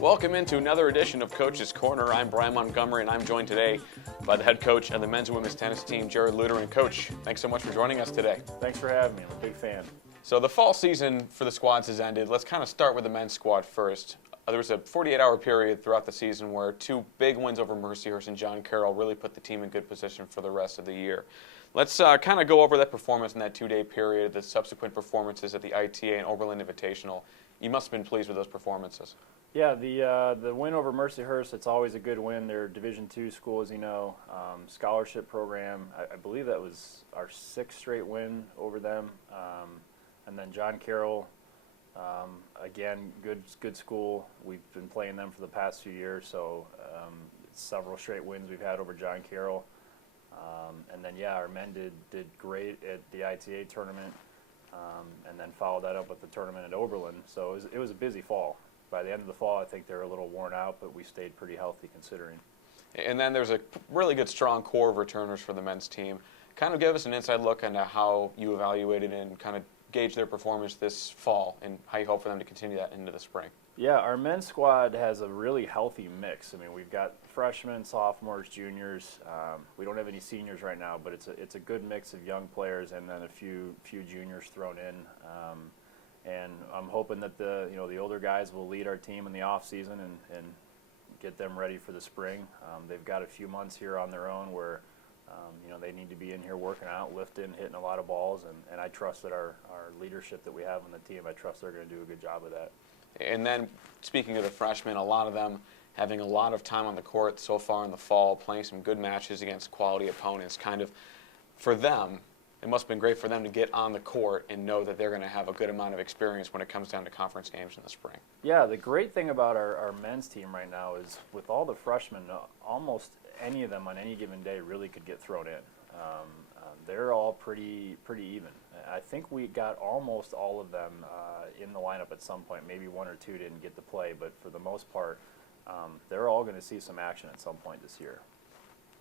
Welcome into another edition of Coach's Corner. I'm Bryan Montgomery, and I'm joined today by the head coach of the men's and women's tennis team, Jared Luteran. Coach, thanks so much for joining us today. Thanks for having me. I'm a big fan. So the fall season for the squads has ended. Let's kind of start with the men's squad first. There was a 48-hour period throughout the season where two big wins over Mercyhurst and John Carroll really put the team in good position for the rest of the year. Let's kind of go over that performance in that two-day period, the subsequent performances at the ITA and Oberlin Invitational. You must have been pleased with those performances. Yeah, the win over Mercyhurst, it's always a good win. They're a Division II school, as you know, scholarship program. I believe that was our sixth straight win over them. And then John Carroll, again, good school. We've been playing them for the past few years, so several straight wins we've had over John Carroll. And then, yeah, our men did great at the ITA tournament, and then followed that up with the tournament at Oberlin. So it was a busy fall. By the end of the fall, I think they were a little worn out, but we stayed pretty healthy considering. And then there's a really good, strong core of returners for the men's team. Kind of give us an inside look into how you evaluated and kind of gauge their performance this fall and how you hope for them to continue that into the spring. Yeah, our men's squad has a really healthy mix. I mean, we've got freshmen, sophomores, juniors. We don't have any seniors right now, but it's a good mix of young players and then a few juniors thrown in. And I'm hoping that the older guys will lead our team in the off season and get them ready for the spring. They've got a few months here on their own where they need to be in here working out, lifting, hitting a lot of balls, and I trust that our leadership that we have on the team, I trust they're going to do a good job of that. And then speaking of the freshmen, a lot of them having a lot of time on the court so far in the fall, playing some good matches against quality opponents. Kind of for them, it must have been great for them to get on the court and know that they're going to have a good amount of experience when it comes down to conference games in the spring. Yeah, the great thing about our men's team right now is with all the freshmen, almost any of them on any given day really could get thrown in. They're all pretty even. I think we got almost all of them in the lineup at some point. Maybe one or two didn't get to play, but for the most part, they're all going to see some action at some point this year.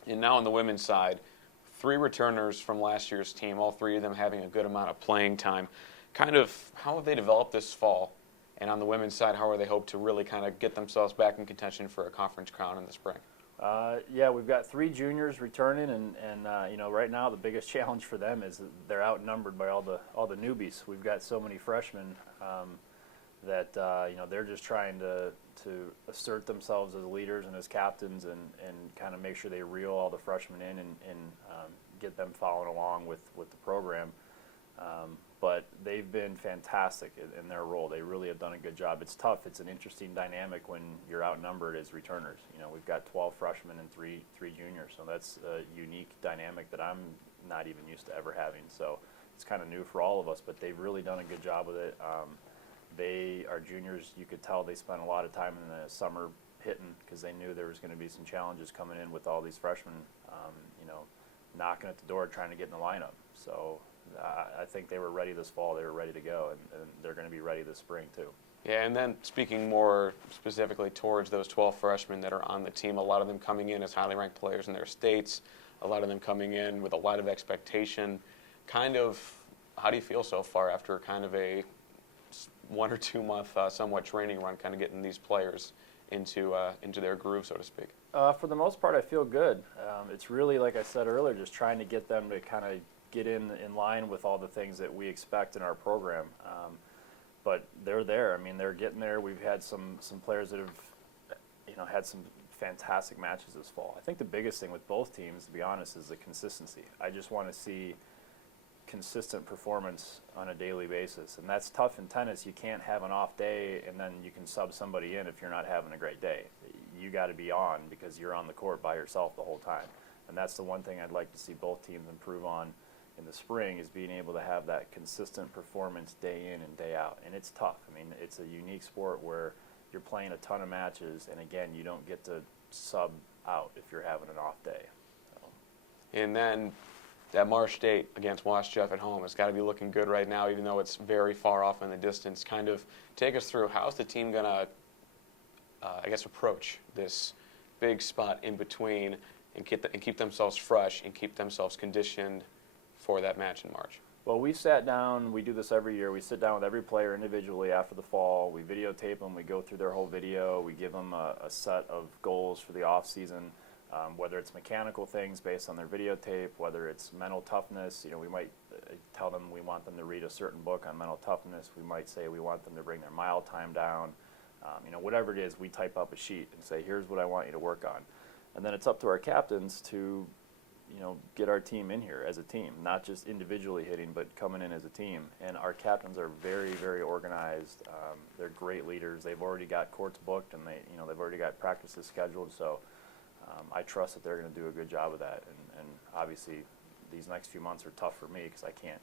And now on the women's side, 3 returners from last year's team, all 3 of them having a good amount of playing time. Kind of how have they developed this fall? And on the women's side, how are they hope to really kind of get themselves back in contention for a conference crown in the spring? Yeah, we've got 3 juniors returning, and right now the biggest challenge for them is that they're outnumbered by all the newbies. We've got so many freshmen that they're just trying to assert themselves as leaders and as captains and kind of make sure they reel all the freshmen in and get them following along with the program. But they've been fantastic in their role. They really have done a good job. It's tough. It's an interesting dynamic when you're outnumbered as returners. We've got 12 freshmen and three juniors, so that's a unique dynamic that I'm not even used to ever having. So it's kind of new for all of us, but they've really done a good job with it. Our juniors, you could tell they spent a lot of time in the summer hitting because they knew there was going to be some challenges coming in with all these freshmen, knocking at the door trying to get in the lineup. So I think they were ready this fall. They were ready to go, and they're going to be ready this spring too. Yeah, and then speaking more specifically towards those 12 freshmen that are on the team, a lot of them coming in as highly ranked players in their states, a lot of them coming in with a lot of expectation. Kind of, how do you feel so far after kind of a 1 or 2 month somewhat training run, kind of getting these players into their groove, so to speak? For the most part, I feel good. It's really, like I said earlier, just trying to get them to kind of get in line with all the things that we expect in our program. But they're there. I mean, they're getting there. We've had some players that have, had some fantastic matches this fall. I think the biggest thing with both teams, to be honest, is the consistency. I just want to see consistent performance on a daily basis, and that's tough in tennis. You can't have an off day and then you can sub somebody in if you're not having a great day. You got to be on because you're on the court by yourself the whole time, and that's the one thing I'd like to see both teams improve on in the spring, is being able to have that consistent performance day in and day out. And it's tough. I mean, it's a unique sport where you're playing a ton of matches, and again, you don't get to sub out if you're having an off day. And then that Marsh State against Wash Jeff at home has got to be looking good right now, even though it's very far off in the distance. Kind of take us through, how's the team going to, approach this big spot in between and keep themselves fresh and keep themselves conditioned for that match in March? Well, we sat down, we do this every year, we sit down with every player individually after the fall, we videotape them, we go through their whole video, we give them a set of goals for the off season, whether it's mechanical things based on their videotape, whether it's mental toughness. We might tell them we want them to read a certain book on mental toughness, we might say we want them to bring their mile time down, whatever it is, we type up a sheet and say, here's what I want you to work on. And then it's up to our captains to get our team in here as a team, not just individually hitting, but coming in as a team. And our captains are very, very organized. They're great leaders. They've already got courts booked, and they've already got practices scheduled. So I trust that they're going to do a good job of that. And obviously, these next few months are tough for me because I can't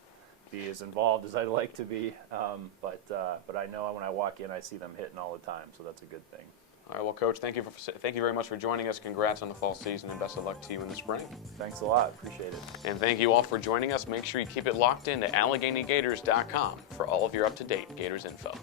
be as involved as I'd like to be. But I know when I walk in, I see them hitting all the time, so that's a good thing. All right, well, Coach, thank you very much for joining us. Congrats on the fall season, and best of luck to you in the spring. Thanks a lot. Appreciate it. And thank you all for joining us. Make sure you keep it locked in to AlleghenyGators.com for all of your up-to-date Gators info.